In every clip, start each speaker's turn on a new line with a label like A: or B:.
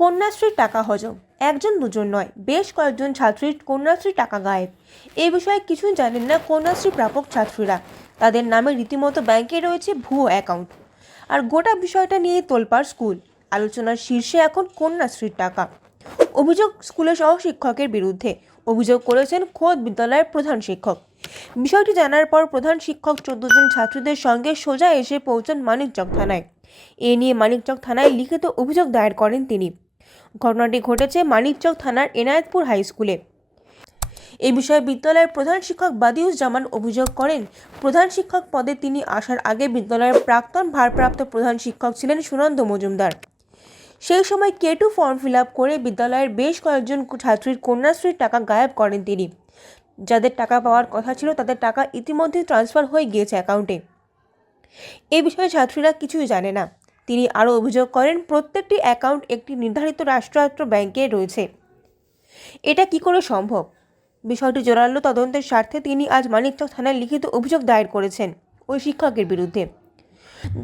A: কন্যাশ্রীর টাকা হজম। একজন, দুজন নয়, বেশ কয়েকজন ছাত্রীর কন্যাশ্রীর টাকা গায়েব। এই বিষয়ে কিছুই জানেন না কন্যাশ্রী প্রাপক ছাত্রীরা। তাদের নামে রীতিমতো ব্যাংকে রয়েছে ভুয়ো অ্যাকাউন্ট। আর গোটা বিষয়টা নিয়ে তোলপাড় স্কুল। আলোচনার শীর্ষে এখন কন্যাশ্রীর টাকা। অভিযোগ স্কুলের সহশিক্ষকের বিরুদ্ধে। অভিযোগ করেছেন খোদ বিদ্যালয়ের প্রধান শিক্ষক। বিষয়টি জানার পর প্রধান শিক্ষক চোদ্দ জন ছাত্রীদের সঙ্গে সোজা এসে পৌঁছান মানিকচক থানায়। এ নিয়ে মানিকচক থানায় লিখিত অভিযোগ দায়ের করেন তিনি। ঘটনাটি ঘটেছে মানিকচক থানার এনায়েতপুর হাই স্কুলে। এ বিষয়ে বিদ্যালয়ের প্রধান শিক্ষক বাদিউস জামান অভিযোগ করেন, প্রধান শিক্ষক পদে তিনি আসার আগে বিদ্যালয়ের প্রাক্তন ভারপ্রাপ্ত প্রধান শিক্ষক ছিলেন সুনন্দ মজুমদার। সেই সময় K two form fill up করে বিদ্যালয়ের বেশ কয়েকজন ছাত্রীর কন্যাশ্রীর টাকা গায়েব করেন তিনি। যাদের টাকা পাওয়ার কথা ছিল, তাদের টাকা ইতিমধ্যে ট্রান্সফার হয়ে গিয়েছে অ্যাকাউন্টে এ বিষয়ে ছাত্রীরা কিছুই জানে না। তিনি আরও অভিযোগ করেন, প্রত্যেকটি অ্যাকাউন্ট একটি নির্ধারিত রাষ্ট্রায়ত্ত ব্যাংকে রয়েছে। এটা কি করে সম্ভব? বিষয়টি জোরালো তদন্তের স্বার্থে তিনি আজ মানিকচক থানায় লিখিত অভিযোগ দায়ের করেছেন ওই শিক্ষকের বিরুদ্ধে।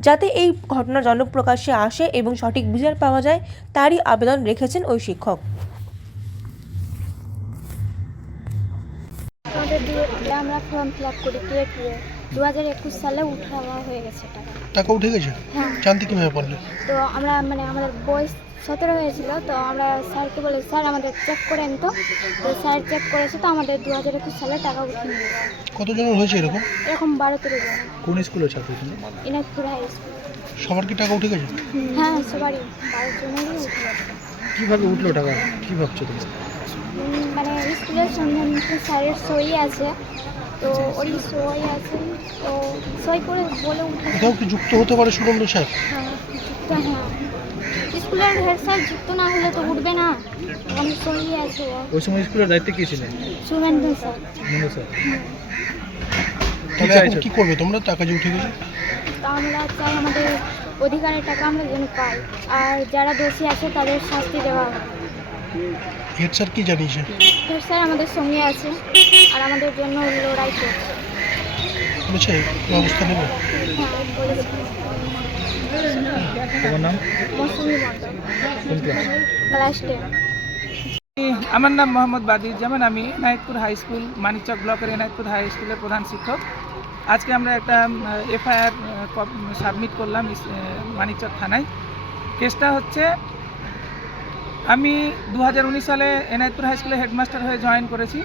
A: যাতে এই ঘটনা জনপ্রকাশে আসে এবং সঠিক বিচার পাওয়া যায়, তারই আবেদন রেখেছেন ওই শিক্ষক
B: আমাদের দিয়ে আমরা ফর্ম ফিল আপ করি কে টু দু হাজার একুশ সালে উঠাওয়া হয়ে গেছে টাকা।
C: টাকা উঠে গেছে?
B: হ্যাঁ।
C: জানতে কীভাবে পারলে?
B: তো আমরা মানে আমাদের বয়স সতেরো হয়েছিল তো আমরা স্যারকে বলে স্যার আমাদের চেক করেন তো তো স্যার চেক করেছে তো আমাদের দু হাজার একুশ সালে টাকা উঠে নিয়ে গেছে।
C: কতজনের হয়েছে এরকম?
B: এরকম বারো তেরো জন।
D: কোন স্কুলের ছাত্র তুমি
B: ইনাজপুর হাই স্কুল।
C: সবার কি টাকা উঠে গেছে?
B: হ্যাঁ সবারই। বারো জনেরই উঠে গেছে।
D: কীভাবে উঠল টাকা? কি ভাবছ তুমি?
B: মানে স্কুলের সন্ধান স্যারের সই আছে। তো ওই সই আছে তো সই করে বলে উঠে।
C: এটাও কি যুক্ত হতে পারে সুনন্দ স্যার?
B: হ্যাঁ যুক্ত হ্যাঁ। স্কুলের হেড স্যার যুক্ত না হলে তো উঠবে না। আমি সই আছে ও।
D: ওই সময় স্কুলের দায়িত্বে কে ছিলেন?
B: শুভেন্দু স্যার।
D: মনু স্যার।
C: তাহলে এখন কি করবে তোমরা? টাকা যে উঠে গেছে।
B: তা আমরা চাই আমাদের অধিকারের টাকা আমরা যেন পাই। আর যারা দোষী আছে তাদের শাস্তি দেওয়া হয়
C: হেড স্যার কি জানিয়েছে?
B: হেড স্যার আমাদের সঙ্গে আছে আর আমাদের জন্য লড়াই করছে।
C: বলেছে ব্যবস্থা নেবে?
B: হ্যাঁ
D: তোমার নাম?
B: মৌসুমি
D: ক্লাস?
E: আমার নাম মোহাম্মদ বাদিউজ্জামান আমি এনায়তপুর হাই স্কুল মানিকচক ব্লকের এনায়তপুর হাই স্কুলের প্রধান শিক্ষক। আজকে আমরা একটা এফআইআর সাবমিট করলাম মানিকচক থানায়। কেসটা হচ্ছে আমি দু হাজার উনিশ সালে এনায়তপুর হাই স্কুলে হেডমাস্টার হয়ে জয়েন করেছি,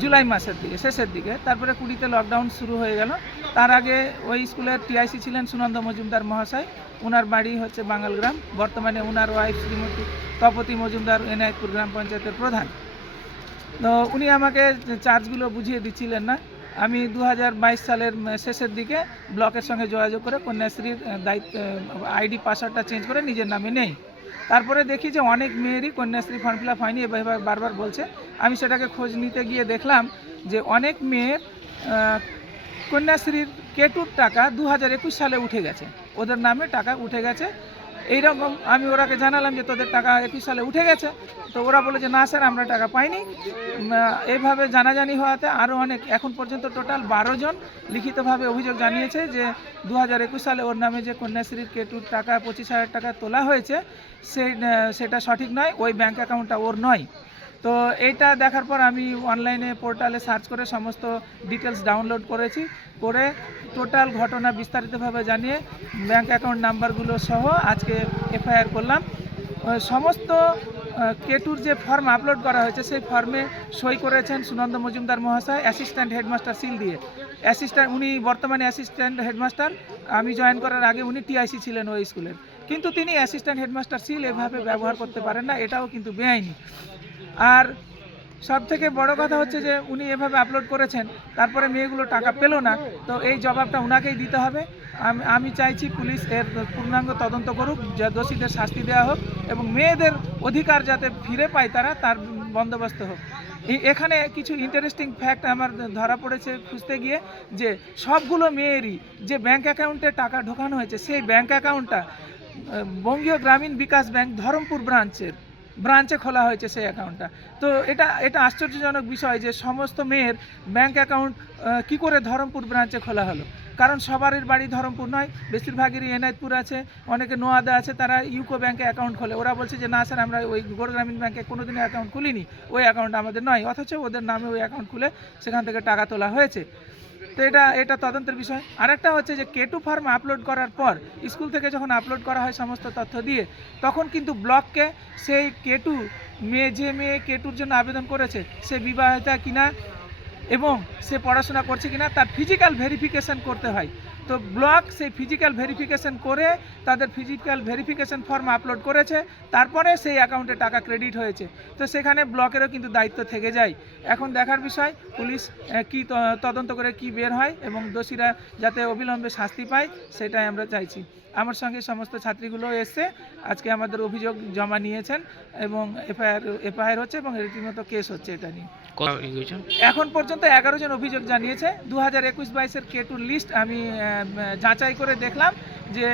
E: জুলাই মাসের দিকে, শেষের দিকে। তারপরে কুড়িতে লকডাউন শুরু হয়ে গেল। তার আগে ওই স্কুলের টিআইসি ছিলেন সুনন্দ মজুমদার মহাশয়। ওনার বাড়ি হচ্ছে বাঙালগ্রাম বর্তমানে ওনার ওয়াইফ শ্রীমতী তপতি মজুমদার এনায়তপুর গ্রাম পঞ্চায়েতের প্রধান। তো উনি আমাকে চার্জগুলো বুঝিয়ে দিচ্ছিলেন না, আমি দু হাজার বাইশ সালের শেষের দিকে ব্লকের সঙ্গে যোগাযোগ করে কন্যাশ্রীর দায়িত্ব আইডি পাসওয়ার্ডটা চেঞ্জ করে নিজের নামে নেই। তারপরে দেখি যে অনেক মেয়েরই কন্যাশ্রী ফর্ম ফিল আপ হয়নি, এবার বারবার বলছে। আমি সেটাকে খোঁজ নিতে গিয়ে দেখলাম যে অনেক মেয়ের কন্যাশ্রীর কেটুর টাকা দু হাজার একুশ সালে উঠে গেছে। ওদের নামে টাকা উঠে গেছে। এইরকম আমি ওরাকে জানালাম যে তোদের টাকা একুশ সালে উঠে গেছে। তো ওরা বলে যে, না স্যার, আমরা টাকা পাইনি। এইভাবে জানাজানি হওয়াতে আরও অনেক, এখন পর্যন্ত টোটাল বারো জন লিখিতভাবে অভিযোগ জানিয়েছে যে দু একুশ সালে ওর নামে যে কন্যাশ্রীর কেটুর টাকা, পঁচিশ হাজার টাকা তোলা হয়েছে, সেই সেটা সঠিক নয়, ওই ব্যাঙ্ক অ্যাকাউন্টটা ওর নয়। তো এইটা দেখার পর আমি অনলাইনে পোর্টালে সার্চ করে সমস্ত ডিটেলস ডাউনলোড করেছি, করে টোটাল ঘটনা বিস্তারিতভাবে জানিয়ে ব্যাংক অ্যাকাউন্ট নাম্বারগুলো সহ আজকে এফআইআর করলাম। সমস্ত কেটুর যে ফর্ম আপলোড করা হয়েছে, সেই ফর্মে সই করেছেন সুনন্দ মজুমদার মহাশয় অ্যাসিস্ট্যান্ট হেডমাস্টার সিল দিয়ে। অ্যাসিস্ট্যান্ট উনি বর্তমানে অ্যাসিস্ট্যান্ট হেডমাস্টার আমি জয়েন করার আগে উনি টিআইসি ছিলেন ওই স্কুলের কিন্তু তিনি অ্যাসিস্ট্যান্ট হেডমাস্টার সিল এভাবে ব্যবহার করতে পারেন না, এটাও কিন্তু বেআইনি। আর সব থেকে বড় কথা হচ্ছে যে উনি এভাবে আপলোড করেছেন, তারপরে মেয়েগুলো টাকা পেল না, তো এই জবাবটা ওনাকেই দিতে হবে। আমি আমি চাইছি পুলিশ এর পূর্ণাঙ্গ তদন্ত করুক, যা দোষীদের শাস্তি দেওয়া হোক, এবং মেয়েদের অধিকার যাতে ফিরে পায় তারা, তার বন্দোবস্ত হোক। এখানে কিছু ইন্টারেস্টিং ফ্যাক্ট আমার ধরা পড়েছে খুঁজতে গিয়ে, যে সবগুলো মেয়েরই যে ব্যাংক অ্যাকাউন্টে টাকা ঢোকানো হয়েছে, সেই ব্যাংক অ্যাকাউন্টটা বঙ্গীয় গ্রামীণ বিকাশ ব্যাংক ধরমপুর ব্রাঞ্চের ব্রাঞ্চে খোলা হয়েছে সেই অ্যাকাউন্টটা তো এটা এটা আশ্চর্যজনক বিষয় যে সমস্ত মেয়ের ব্যাংক অ্যাকাউন্ট কি করে ধরমপুর ব্রাঞ্চে খোলা হলো? কারণ সবারই বাড়ি ধরমপুর নয়, বেশিরভাগেরই এনায়তপুর আছে, অনেকে নোয়াদা আছে, তারা ইউকো ব্যাংকে অ্যাকাউন্ট খোলে। ওরা বলছে যে, না স্যার, আমরা ওই গ্রামীণ ব্যাংকে কোনোদিনও অ্যাকাউন্ট খুলিনি। ওই অ্যাকাউন্ট আমাদের নয়, অথচ ওদের নামে ওই অ্যাকাউন্ট খুলে সেখান থেকে টাকা তোলা হয়েছে। তো এটা এটা তদন্তের বিষয়। আরেকটা হচ্ছে যে কেটু ফার্ম আপলোড করার পর, স্কুল থেকে যখন আপলোড করা হয় সমস্ত তথ্য দিয়ে, তখন কিন্তু ব্লককে সেই কেটু মেয়ে যে মেয়ে কেটুর জন্য আবেদন করেছে, সে বিবাহিতা কিনা এবং সে পড়াশোনা করছে কিনা, তার ফিজিক্যাল ভেরিফিকেশন করতে হয়। তো ব্লক সেই ফিজিক্যাল ভেরিফিকেশন করে তাদের ফিজিক্যাল ভেরিফিকেশন ফর্ম আপলোড করেছে, তারপরে সেই অ্যাকাউন্টে টাকা ক্রেডিট হয়েছে। তো সেখানে ব্লকেরও কিন্তু দায়িত্ব থেকে যায়। এখন দেখার বিষয়, পুলিশ কি তদন্ত করে কি বের হয় এবং দোষীরা যাতে অবিলম্বে শাস্তি পায়, সেটাই আমরা চাইছি। আমার সঙ্গে সমস্ত ছাত্রীগুলো এসে আজকে আমাদের অভিযোগ জমা নিয়েছেন এবং এফআইআর এফআইআর হচ্ছে এবং রীতিমতো কেস হচ্ছে এটা নিয়ে। এখন পর্যন্ত এগারো জন অভিযোগ জানিয়েছে। দু হাজার একুশ বাইশের কেটুর লিস্ট আমি যাচাই করে দেখলাম যে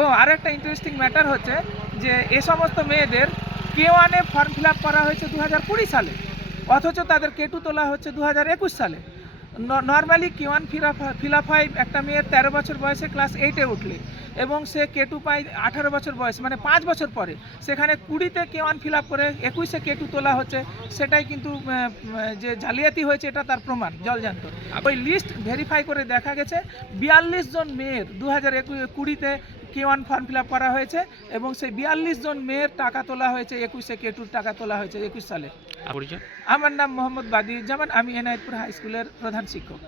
E: ও আর একটা ইন্টারেস্টিং ম্যাটার হচ্ছে যে এ সমস্ত মেয়েদের কে ওয়ানে ফর্ম ফিল আপ করা হয়েছে দু হাজার কুড়ি সালে। অথচ তাদের কেটু তোলা হচ্ছে দু হাজার একুশ সালে। Normally K one fill up হয় একটা মেয়ের তেরো বছর বয়সে ক্লাস এইটে উঠলে। এবং সে কেটু পায় আঠারো বছর বয়স মানে পাঁচ বছর পরে। সেখানে কুড়িতে কে ওয়ান ফিল আপ করে একুশে কেটু তোলা হচ্ছে। সেটাই কিন্তু যে জালিয়াতি হয়েছে এটা তার প্রমাণ জলজান্ত ওই লিস্ট ভেরিফাই করে দেখা গেছে বিয়াল্লিশ জন মেয়ের দু হাজার কুড়িতে K one form fill up করা হয়েছে এবং সেই বিয়াল্লিশ জন মেয়ের টাকা তোলা হয়েছে একুশে কেটুর টাকা তোলা হয়েছে একুশ সালে। আমার নাম মোহাম্মদ বাদিউজ্জামান আমি এনায়তপুর হাই স্কুলের প্রধান শিক্ষক।